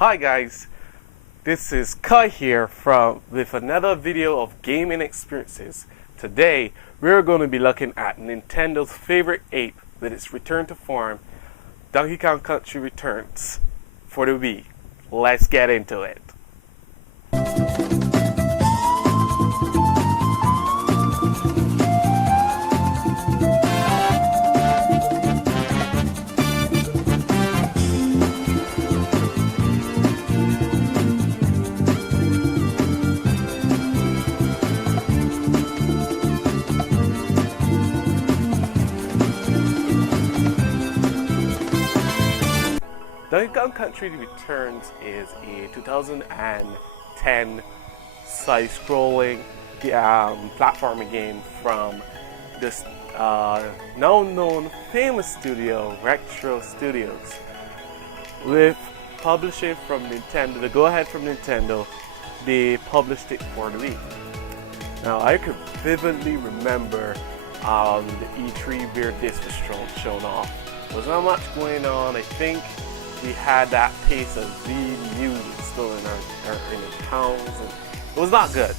Hi guys, this is Kai here with another video of gaming experiences. Today we're going to be looking at Nintendo's favorite ape with its return to form, Donkey Kong Country Returns for the Wii. Let's get into it. Donkey Kong Country Returns is a 2010 side-scrolling platforming game from this now-known famous studio, Retro Studios, with publishing from Nintendo. The go-ahead from Nintendo, they published it for the Wii. Now I could vividly remember the E3 where this was shown off. There was not much going on. I think we had that taste of Wii music still in our towns, and it was not good.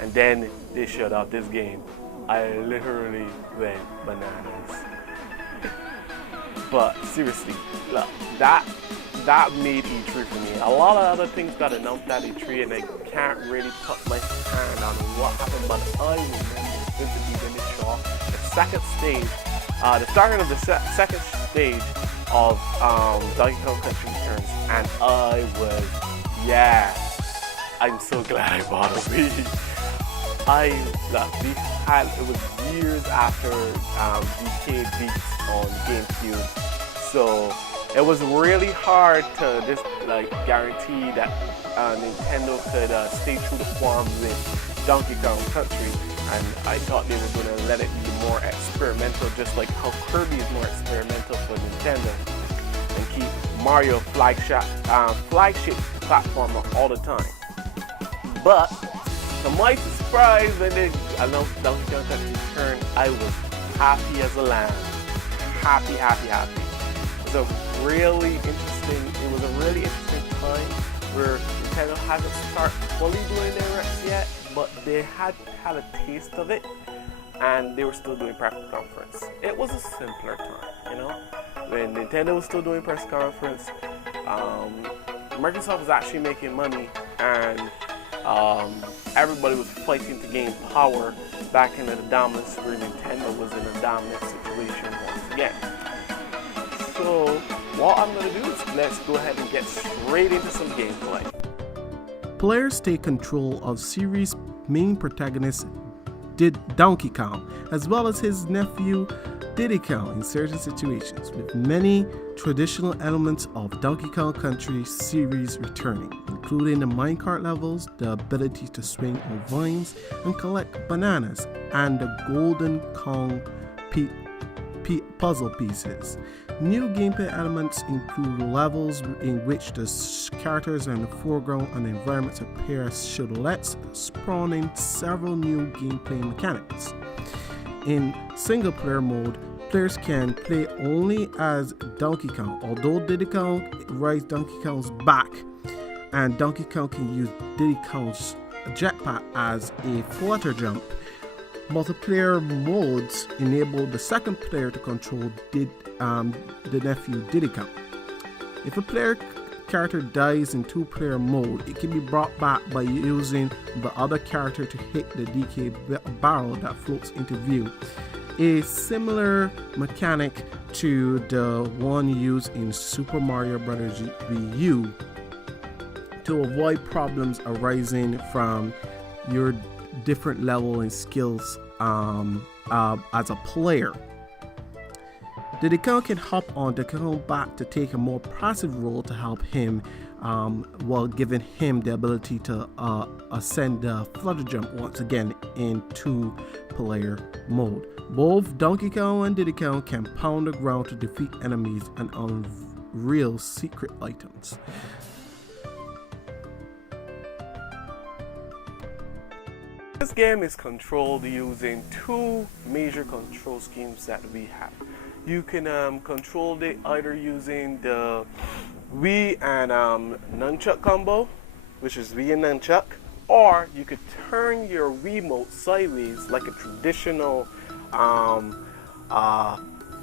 And then they showed off this game. I literally went bananas. But seriously, look, that made E3 for me. A lot of other things got announced at E3, and I can't really put my hand on what happened. But I remember vividly when they showed the second stage, the starting of the second stage of Donkey Kong Country Returns, and I'm so glad I bought a Wii. It was years after Decade Beats on GameCube, so it was really hard to just guarantee that Nintendo could stay true to form with Donkey Kong Country, and I thought they were going to let it be more experimental, just like how Kirby is more experimental for Nintendo, and keep Mario flagship platformer all the time. But to my surprise, when they announced Donkey Kong Country Return, I was happy as a lamb. Happy. It was a really interesting time where Nintendo hasn't started fully doing their reps yet, but they had a taste of it, and they were still doing press conference. It was a simpler time, when Nintendo was still doing press conference. Microsoft was actually making money, and everybody was fighting to gain power back into the dominance where Nintendo was in a dominant situation once again. So what I'm going to do is let's go ahead and get straight into some gameplay. Players take control of series' main protagonist Donkey Kong, as well as his nephew Diddy Kong in certain situations, with many traditional elements of Donkey Kong Country series returning, including the minecart levels, the ability to swing on vines and collect bananas, and the Golden Kong puzzle pieces. New gameplay elements include levels in which the characters are in the foreground and the environments appear as silhouettes, spawning several new gameplay mechanics. In single-player mode, players can play only as Donkey Kong, although Diddy Kong rides Donkey Kong's back, and Donkey Kong can use Diddy Kong's jetpack as a flutter jump. Multiplayer modes enable the second player to control the nephew Diddy Kong. If a player character dies in two-player mode, it can be brought back by using the other character to hit the DK barrel that floats into view, a similar mechanic to the one used in Super Mario Bros. Wii U to avoid problems arising from your different level and skills as a player. Diddy Kong can hop on the Kong back to take a more passive role to help him, while giving him the ability to ascend the flutter jump once again in two-player mode. Both Donkey Kong and Diddy Kong can pound the ground to defeat enemies and unveil secret items. This game is controlled using two major control schemes that we have. You can control it either using the Wii and nunchuck combo, which is Wii and nunchuck, or you could turn your Wiimote sideways like a traditional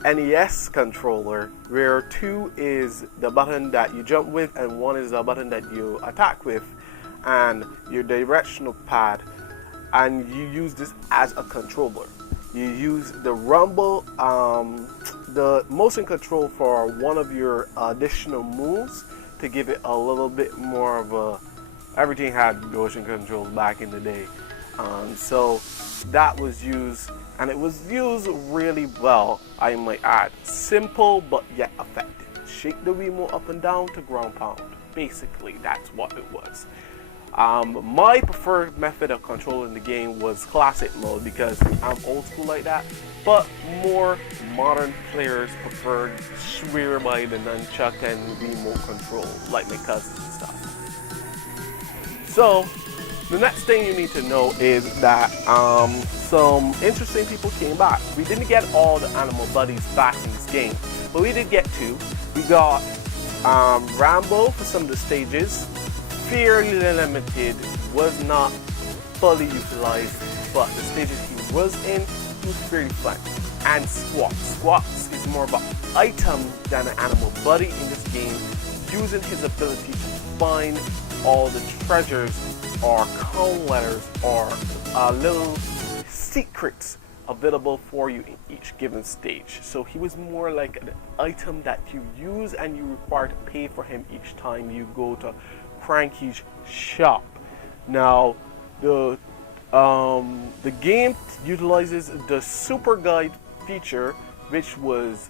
NES controller, where 2 is the button that you jump with and 1 is the button that you attack with, and your directional pad, and you use this as a controller. You use the rumble, the motion control for one of your additional moves to give it a little bit more of a, everything had motion control back in the day. So that was used, and it was used really well, I might add. Simple but yet effective. Shake the remote up and down to ground pound. Basically, that's what it was. My preferred method of controlling the game was classic mode because I'm old school like that, but more modern players preferred swear by the nunchuck and remote control, like my cousins and stuff. So the next thing you need to know is that some interesting people came back. We didn't get all the animal buddies back in this game, but we did get 2. We got Rambo for some of the stages. Fairly limited, was not fully utilized, but the stages he was in, he was fairly fun. And Squawks. Squawks is more of an item than an animal buddy in this game, using his ability to find all the treasures or cone letters or little secrets available for you in each given stage. So he was more like an item that you use and you require to pay for him each time you go to Cranky's shop. Now, the game utilizes the Super Guide feature, which was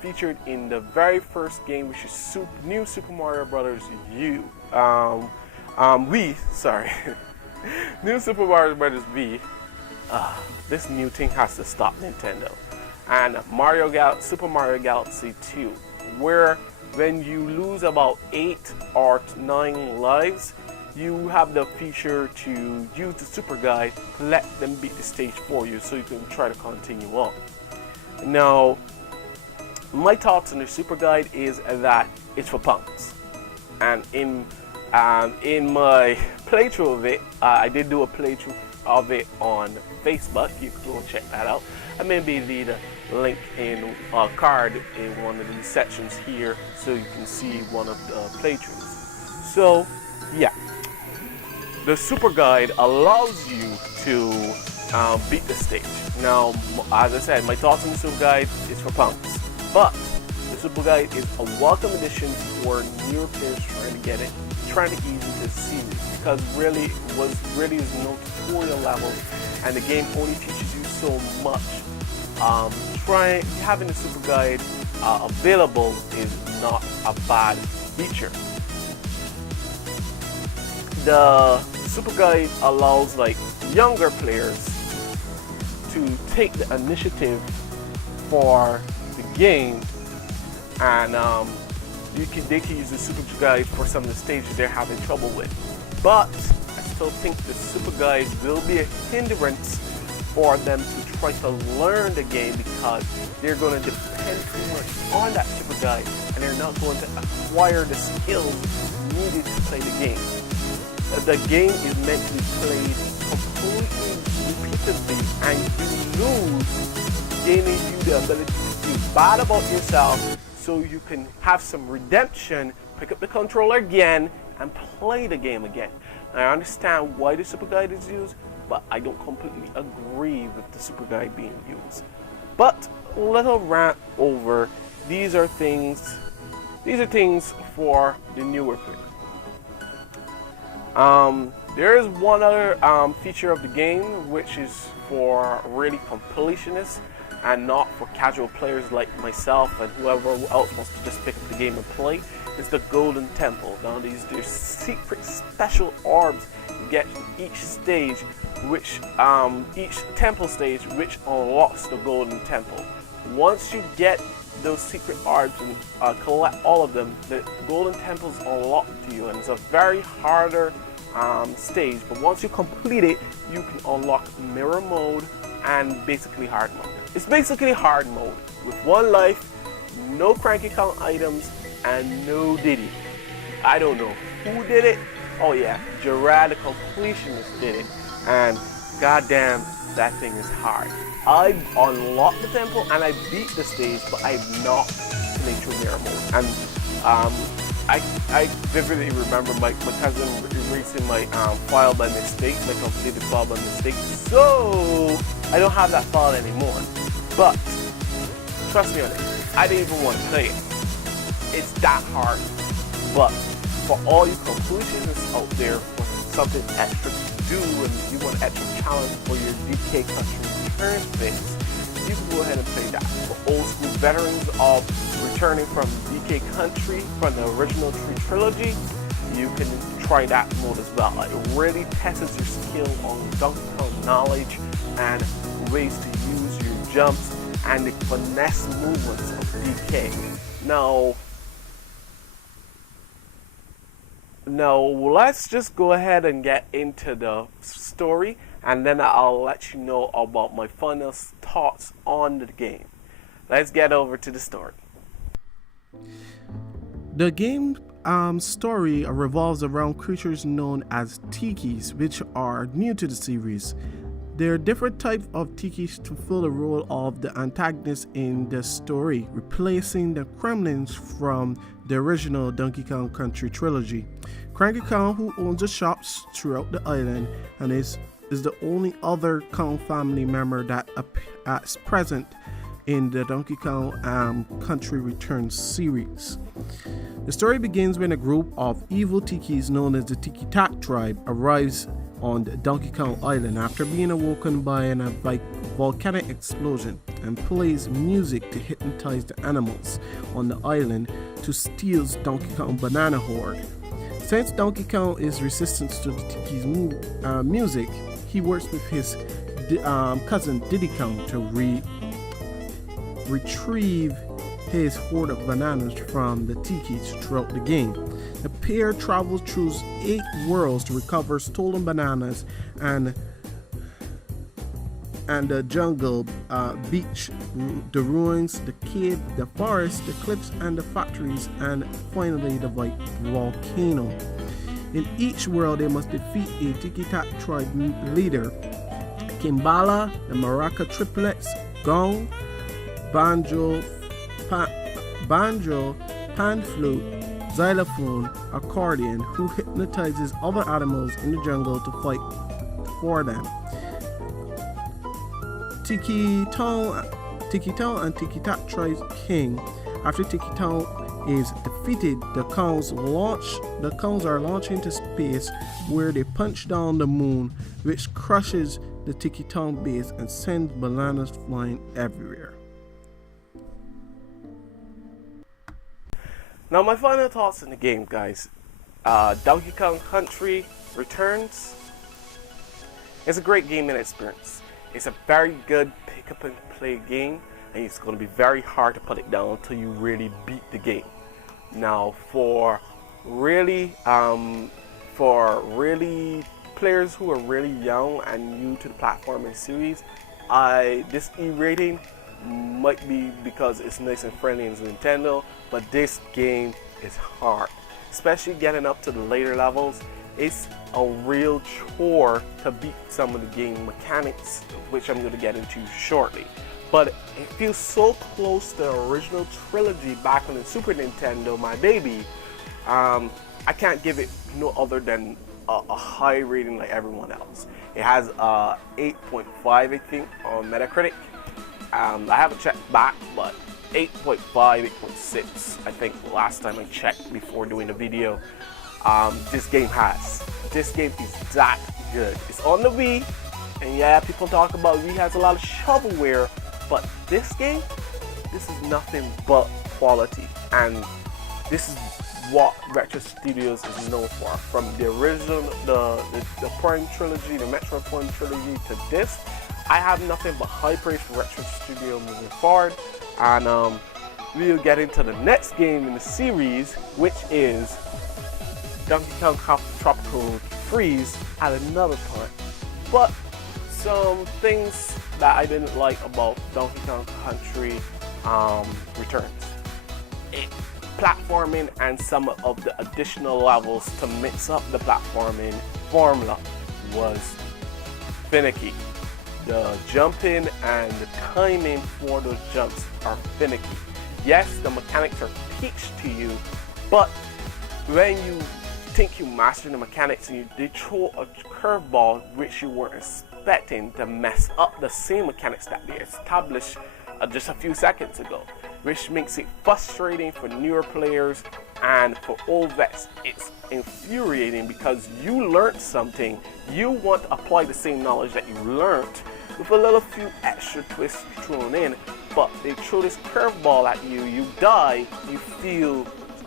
featured in the very first game, which is New Super Mario Brothers U. Wii, sorry, New Super Mario Brothers Wii. This new thing has to stop, Nintendo. And Super Mario Galaxy 2, where when you lose about 8 or 9 lives, you have the feature to use the Super Guide to let them beat the stage for you so you can try to continue on. Now, my thoughts on the Super Guide is that it's for punks. And in my playthrough of it, I did do a playthrough of it on Facebook. You can go check that out. I maybe leave a link in a card in one of these sections here so you can see one of the playthroughs. So yeah, the Super Guide allows you to beat the stage. Now, as I said, my thoughts on the Super Guide is for punks, but the Super Guide is a welcome addition for newer players trying to ease into the series, because really is no tutorial level and the game only teaches you so much. Having the Super Guide available is not a bad feature. The Super Guide allows like younger players to take the initiative for the game, and they can use the Super Guide for some of the stages they're having trouble with. But I still think the Super Guide will be a hindrance for them to try to learn the game, because they're going to depend too much on that Super Guide and they're not going to acquire the skills needed to play the game. The game is meant to be played completely repeatedly, and you lose giving you the ability to feel bad about yourself so you can have some redemption, pick up the controller again and play the game again. I understand why the Super Guide is used, but I don't completely agree with the Super Guide being used. But little rant over, these are things for the newer player. There is one other feature of the game which is for really completionists and not for casual players like myself and whoever else wants to just pick up the game and play. It's the Golden Temple. Now there's secret special orbs you get each stage, which each temple stage which unlocks the Golden Temple. Once you get those secret orbs and collect all of them, the Golden Temple is unlocked to you, and it's a very harder stage, but once you complete it, you can unlock mirror mode and basically hard mode. It's basically hard mode with 1 life, no cranky count items, and no Diddy. I don't know who did it. Oh yeah, Gerard the completionist did it, and goddamn, that thing is hard. I unlocked the temple and I beat the stage, but I've not played through mirror mode. And I vividly remember my cousin erasing my file by mistake, my completed file by mistake. So I don't have that file anymore. But trust me on it, I didn't even want to play it. It's that hard. But for all you completionists out there, for something extra to do and you want an extra challenge for your DK Country Return phase, you can go ahead and play that. For old school veterans of returning from DK Country, from the original trilogy, you can try that mode as well. It really tests your skill on Donkey Kong knowledge and ways to use your jumps and the finesse movements of DK. Now, let's just go ahead and get into the story, and then I'll let you know about my final thoughts on the game. Let's get over to the story. The game story revolves around creatures known as tikis, which are new to the series. There are different types of tikis to fill the role of the antagonist in the story, replacing the Kremlins from the original Donkey Kong Country trilogy. Cranky Kong, who owns the shops throughout the island and is the only other Kong family member that is present in the Donkey Kong Country Returns series. The story begins when a group of evil tikis known as the Tiki Tak tribe arrives on the Donkey Kong Island after being awoken by a volcanic explosion, and plays music to hypnotize the animals on the island to steal Donkey Kong Banana Horde. Since Donkey Kong is resistant to the Tiki's music, he works with his cousin Diddy Kong to retrieve his horde of bananas from the Tikis throughout the game. The pair travels through 8 worlds to recover stolen bananas and the jungle, beach, the ruins, the cave, the forest, the cliffs and the factories, and finally the volcano. In each world they must defeat a Tiki Tak tribe leader, Kimbala, the Maraca triplets, Gong, Banjo, pan flute, xylophone, accordion, who hypnotizes other animals in the jungle to fight for them. Tiki Tong and Tiki Tak tribe king. After Tiki Tong is defeated, the Kongs are launched into space, where they punch down the moon, which crushes the Tiki Tong base and sends bananas flying everywhere. Now, my final thoughts in the game, guys. Donkey Kong Country Returns is a great gaming experience. It's a very good pick up and play game, and it's going to be very hard to put it down until you really beat the game. Now, for really players who are really young and new to the platforming series, this E rating might be because it's nice and friendly and it's Nintendo, but this game is hard, especially getting up to the later levels. It's a real chore to beat some of the game mechanics, which I'm going to get into shortly. But it feels so close to the original trilogy back on the Super Nintendo, my baby. I can't give it no other than a high rating like everyone else. It has 8.5, I think, on Metacritic. I haven't checked back, but 8.5, 8.6, I think last time I checked before doing the video. This game is that good. It's on the Wii, and yeah, people talk about Wii has a lot of shovelware, but this game, this is nothing but quality, and this is what Retro Studios is known for. From the original, the Prime trilogy, the Metroid Prime trilogy, to this, I have nothing but high praise for Retro Studio moving forward, and we'll get into the next game in the series, which is Donkey Kong Tropical Freeze at another time. But some things that I didn't like about Donkey Kong Country Returns. platforming and some of the additional levels to mix up the platforming formula was finicky. The jumping and the timing for those jumps are finicky. Yes, the mechanics are teach to you, but when you think you master the mechanics and they throw a curveball which you weren't expecting to mess up the same mechanics that they established just a few seconds ago, which makes it frustrating for newer players, and for old vets it's infuriating because you learned something, you want to apply the same knowledge that you learned with a little few extra twists thrown in, but they throw this curveball at you, you die, you feel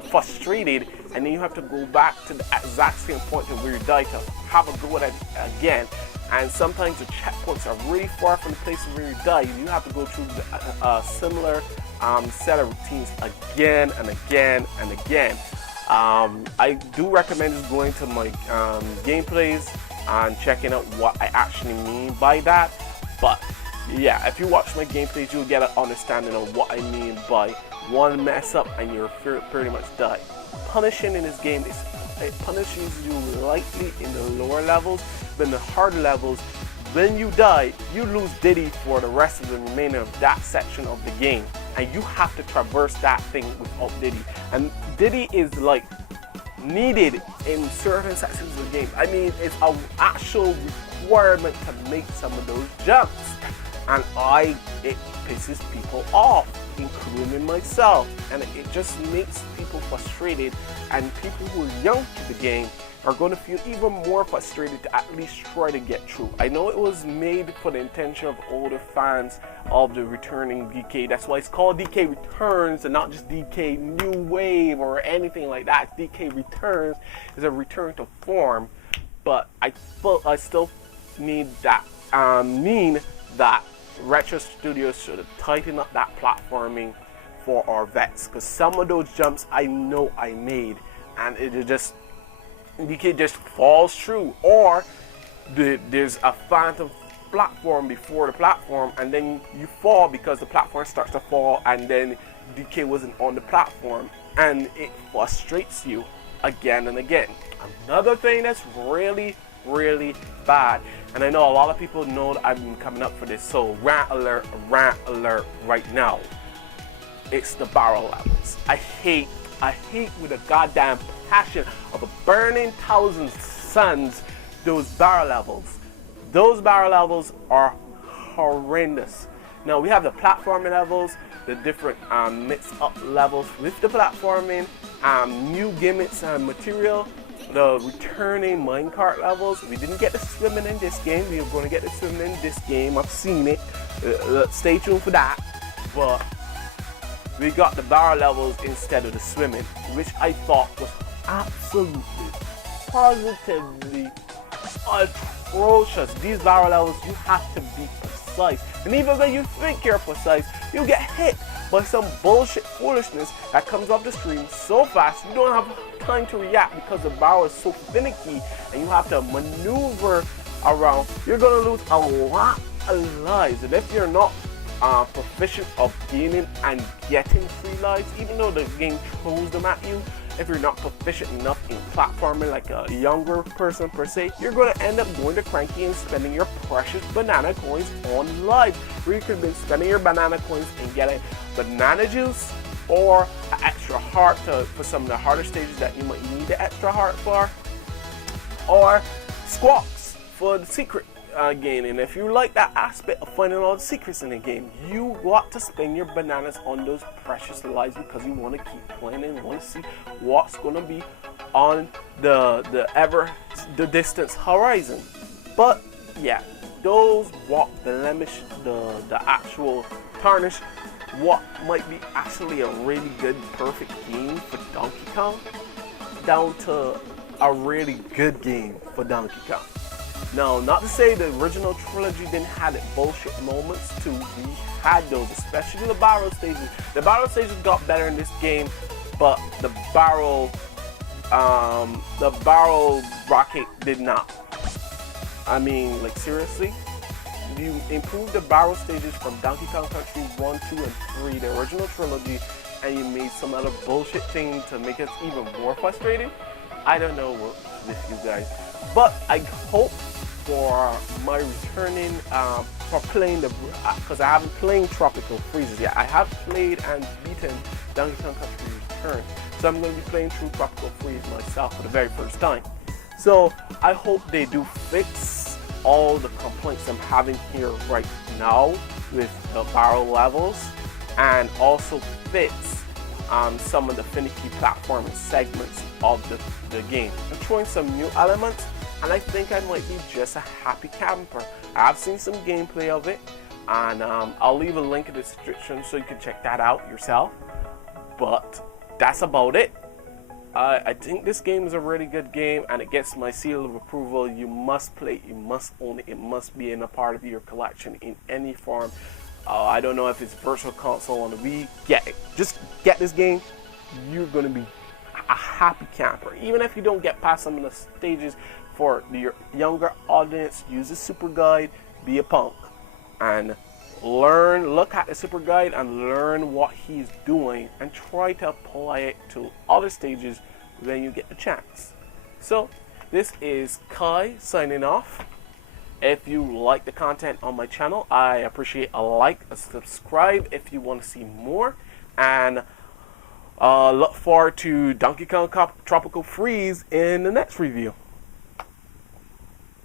frustrated, and then you have to go back to the exact same point of where you died to have a go at it again. And sometimes the checkpoints are really far from the place where you die. You have to go through a similar set of routines again and again and again. I do recommend just going to my gameplays and checking out what I actually mean by that. But yeah, if you watch my gameplays, you'll get an understanding of what I mean by one mess up and you're pretty much die. Punishing in this game it punishes you lightly in the lower levels, but in the harder levels, when you die, you lose Diddy for the rest of the remainder of that section of the game, and you have to traverse that thing without Diddy. And Diddy is like needed in certain sections of the game. I mean, it's an actual requirement to make some of those jumps, and it pisses people off, including myself, and it just makes people frustrated, and people who are young to the game are going to feel even more frustrated to at least try to get through. I know it was made for the intention of older fans of the returning DK. That's why it's called DK Returns and not just DK New Wave or anything like that. DK Returns is a return to form, but I still mean that Retro Studios should have tightened up that platforming for our vets, because some of those jumps I know I made and DK just falls through, or there's a phantom platform before the platform and then you fall because the platform starts to fall and then DK wasn't on the platform, and it frustrates you again and again. Another thing that's really bad, and I know a lot of people know that I've been coming up for this, so rant alert right now. It's the barrel levels. I hate with a goddamn passion of a burning thousand suns those barrel levels. Those barrel levels are horrendous. Now we have the platforming levels, the different mix up levels with the platforming, new gimmicks and material, the returning minecart levels. We didn't get the swimming in this game. We are going to get the swimming in this game. I've seen it. Stay tuned for that. But we got the barrel levels instead of the swimming, which I thought was absolutely, positively atrocious. These barrel levels, you have to be precise. And even when you think you're precise, you get hit by some bullshit foolishness that comes off the screen so fast you don't have time to react because the barrel is so finicky and you have to maneuver around. You're gonna lose a lot of lives, and if you're not proficient of gaining and getting free lives, even though the game throws them at you, if you're not proficient enough in platforming like a younger person per se, you're going to end up going to cranky and spending your precious banana coins on lives, where you could have been spending your banana coins and getting banana juice or an extra heart for some of the harder stages that you might need the extra heart for, or squawks for the secret gain. And if you like that aspect of finding all the secrets in the game, you want to spend your bananas on those precious lives because you want to keep playing and want to see what's going to be on the distance horizon. But yeah, those what blemish the actual tarnish what might be actually a really good perfect game for Donkey Kong down to a really good game for Donkey Kong. Now, not to say the original trilogy didn't have its bullshit moments too. We had those, especially the barrel stages. The barrel stages got better in this game, but the barrel rocket did not. I mean, like seriously, you improved the barrel stages from Donkey Kong Country 1, 2, and 3, the original trilogy, and you made some other bullshit thing to make it even more frustrating, I don't know what with you guys. But I hope for my returning, for playing because I haven't played Tropical Freezes yet. I have played and beaten Donkey Kong Country Returns, so I'm going to be playing through Tropical Freeze myself for the very first time. So I hope they do fix all the complaints I'm having here right now with the barrel levels, and also fix some of the finicky platforming segments of the game. I'm throwing some new elements, and I think I might be just a happy camper. I've seen some gameplay of it, and I'll leave a link in the description so you can check that out yourself. But that's about it. I think this game is a really good game, and it gets my seal of approval. You must play it, you must own it, it must be in a part of your collection in any form. I don't know if it's virtual console on the Wii. Get it. Just get this game. You're going to be a happy camper. Even if you don't get past some of the stages, for your younger audience, use the super guide, be a punk, and look at the super guide and learn what he's doing, and try to apply it to other stages when you get the chance. So this is Kai signing off. If you like the content on my channel, I appreciate a like, a subscribe if you want to see more, and look forward to Donkey Kong Tropical Freeze in the next review.